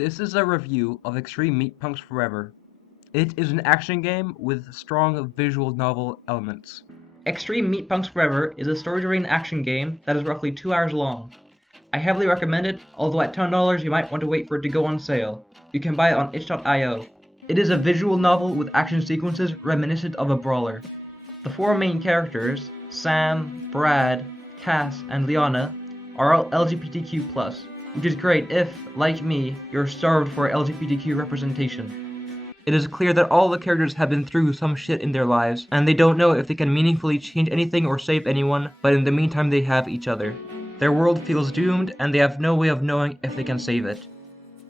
This is a review of Extreme Meat Punks Forever. It is an action game with strong visual novel elements. Extreme Meat Punks Forever is a story-driven action game that is roughly 2 hours long. I heavily recommend it, although at $10 you might want to wait for it to go on sale. You can buy it on itch.io. It is a visual novel with action sequences reminiscent of a brawler. The four main characters, Sam, Brad, Cass, and Liana, are all LGBTQ+, which is great if, like me, you're starved for LGBTQ representation. It is clear that all the characters have been through some shit in their lives, and they don't know if they can meaningfully change anything or save anyone, but in the meantime they have each other. Their world feels doomed, and they have no way of knowing if they can save it.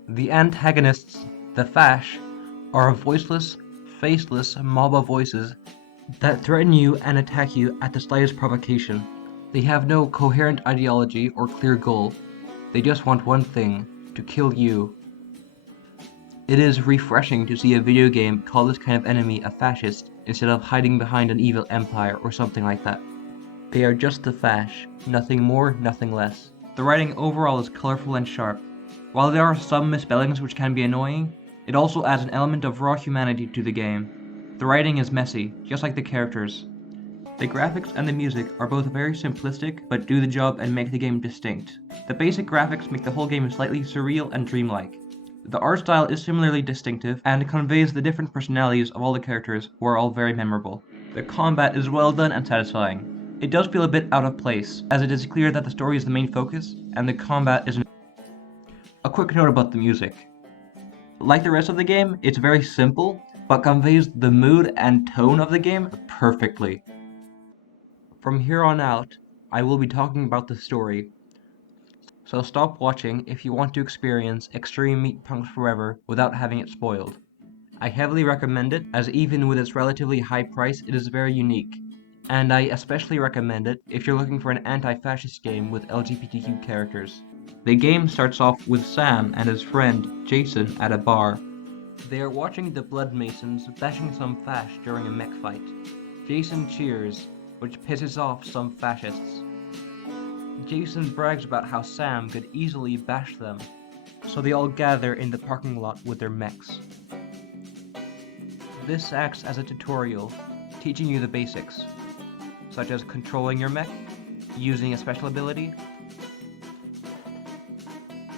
The antagonists, the Fash, are voiceless, faceless mob of voices that threaten you and attack you at the slightest provocation. They have no coherent ideology or clear goal. They just want one thing, to kill you. It is refreshing to see a video game call this kind of enemy a fascist instead of hiding behind an evil empire or something like that. They are just the Fash, nothing more, nothing less. The writing overall is colorful and sharp. While there are some misspellings which can be annoying, it also adds an element of raw humanity to the game. The writing is messy, just like the characters. The graphics and the music are both very simplistic, but do the job and make the game distinct. The basic graphics make the whole game slightly surreal and dreamlike. The art style is similarly distinctive and conveys the different personalities of all the characters, who are all very memorable. The combat is well done and satisfying. It does feel a bit out of place, as it is clear that the story is the main focus, and the combat isn't. A quick note about the music. Like the rest of the game, it's very simple, but conveys the mood and tone of the game perfectly. From here on out, I will be talking about the story, so stop watching if you want to experience Extreme Meat Punks Forever without having it spoiled. I heavily recommend it, as even with its relatively high price, it is very unique, and I especially recommend it if you're looking for an anti-fascist game with LGBTQ characters. The game starts off with Sam and his friend, Jason, at a bar. They are watching the Blood Masons bashing some fash during a mech fight. Jason cheers, which pisses off some fascists. Jason brags about how Sam could easily bash them, so they all gather in the parking lot with their mechs. This acts as a tutorial, teaching you the basics, such as controlling your mech, using a special ability,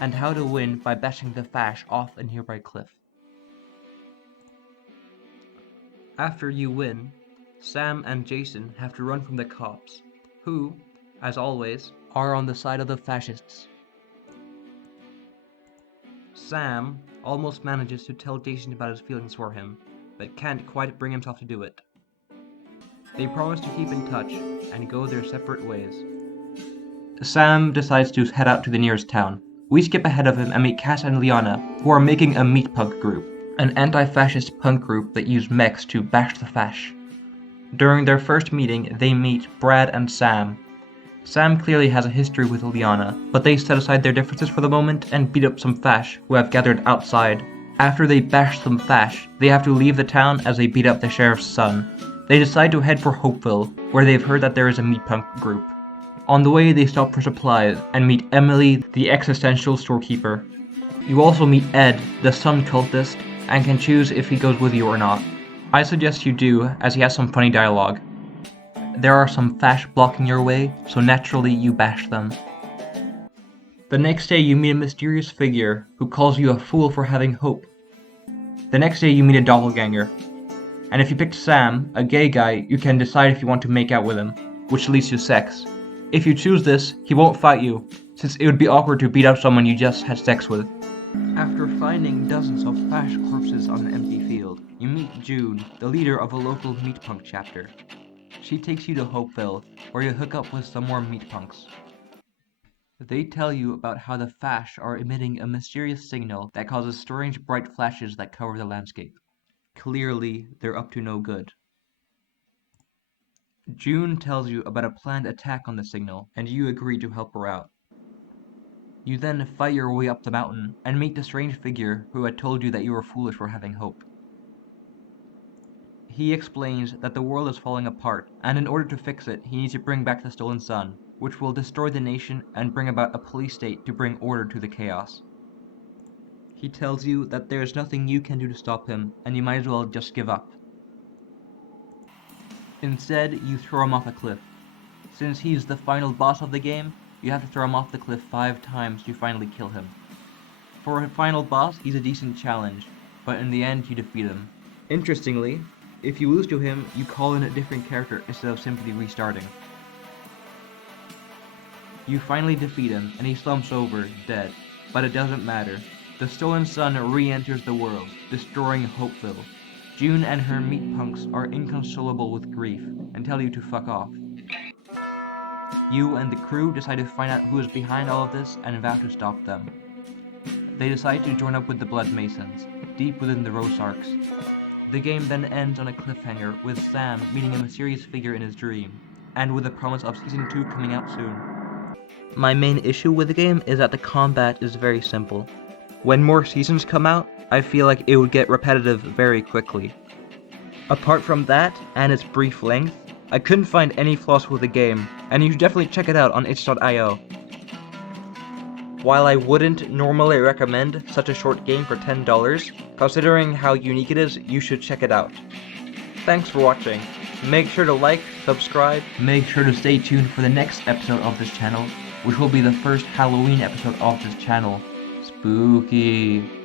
and how to win by bashing the fash off a nearby cliff. After you win, Sam and Jason have to run from the cops, who, as always, are on the side of the fascists. Sam almost manages to tell Jason about his feelings for him, but can't quite bring himself to do it. They promise to keep in touch and go their separate ways. Sam decides to head out to the nearest town. We skip ahead of him and meet Cass and Liana, who are making a meat punk group, an anti-fascist punk group that use mechs to bash the fash. During their first meeting, they meet Brad and Sam. Sam clearly has a history with Liana, but they set aside their differences for the moment and beat up some fash who have gathered outside. After they bash some fash, they have to leave the town as they beat up the sheriff's son. They decide to head for Hopeville, where they've heard that there is a meat punk group. On the way, they stop for supplies and meet Emily, the existential storekeeper. You also meet Ed, the sun cultist, and can choose if he goes with you or not. I suggest you do, as he has some funny dialogue. There are some fash blocking your way, so naturally you bash them. The next day you meet a mysterious figure who calls you a fool for having hope. The next day you meet a doppelganger. And if you picked Sam, a gay guy, you can decide if you want to make out with him, which leads to sex. If you choose this, he won't fight you, since it would be awkward to beat up someone you just had sex with. After finding dozens of fash corpses on an empty field, you meet June, the leader of a local meat punk chapter. She takes you to Hopeville, where you hook up with some more meat punks. They tell you about how the fash are emitting a mysterious signal that causes strange bright flashes that cover the landscape. Clearly, they're up to no good. June tells you about a planned attack on the signal, and you agree to help her out. You then fight your way up the mountain, and meet the strange figure who had told you that you were foolish for having hope. He explains that the world is falling apart, and in order to fix it, he needs to bring back the stolen sun, which will destroy the nation and bring about a police state to bring order to the chaos. He tells you that there is nothing you can do to stop him, and you might as well just give up. Instead, you throw him off a cliff. Since he's the final boss of the game, you have to throw him off the cliff 5 times to finally kill him. For a final boss, he's a decent challenge, but in the end you defeat him. Interestingly, if you lose to him, you call in a different character instead of simply restarting. You finally defeat him, and he slumps over, dead. But it doesn't matter. The stolen sun re-enters the world, destroying Hopeville. June and her meat punks are inconsolable with grief, and tell you to fuck off. You and the crew decide to find out who is behind all of this, and vow to stop them. They decide to join up with the Blood Masons, deep within the Rosarks. The game then ends on a cliffhanger, with Sam meeting a mysterious figure in his dream, and with the promise of Season 2 coming out soon. My main issue with the game is that the combat is very simple. When more seasons come out, I feel like it would get repetitive very quickly. Apart from that, and its brief length, I couldn't find any flaws with the game, and you should definitely check it out on itch.io. While I wouldn't normally recommend such a short game for $10, considering how unique it is, you should check it out. Thanks for watching. Make sure to like, subscribe, make sure to stay tuned for the next episode of this channel, which will be the first Halloween episode of this channel. Spooky.